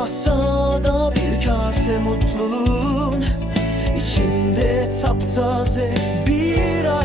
Dolmasa da bir kase mutluluğun içinde taptaze bir ay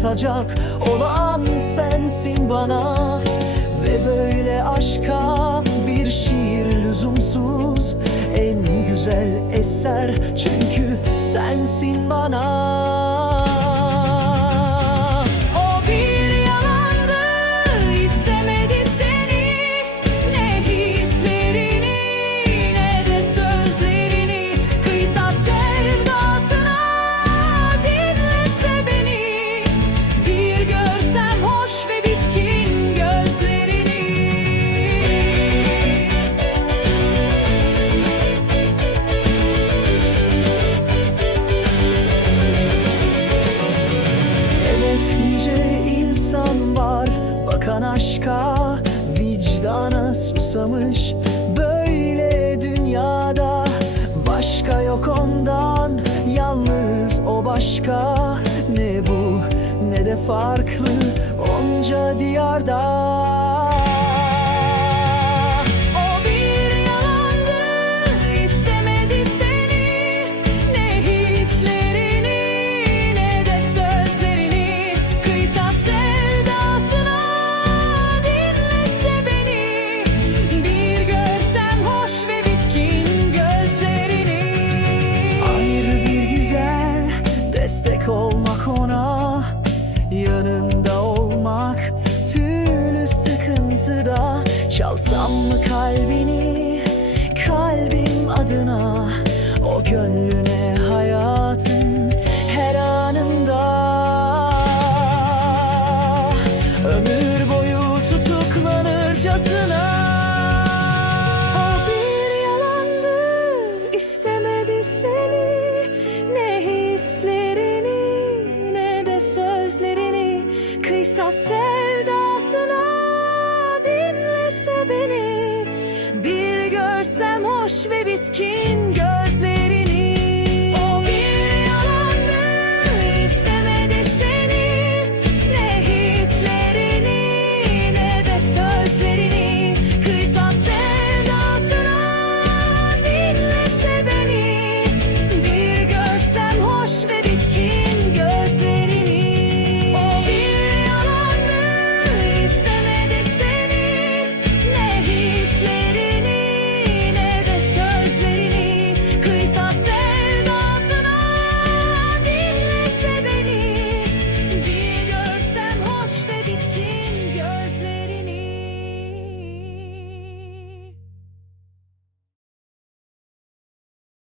Aşkı katacak olan sensin bana. Ve böyle aşka bir şiir lüzumsuz En güzel eser. Çünkü sensin bana nice insan var. Bakan aşka vicdana susamış. Böyle dünyada başka yok ondan. Yalnız o başka. Ne bu ne de farklı. Onca diyarda Çalsam mı kalbini? Kalbim adına O gönlüne hayatın her anında. Ömür boyu tutuklanırcasına görsem hoş ve bitkin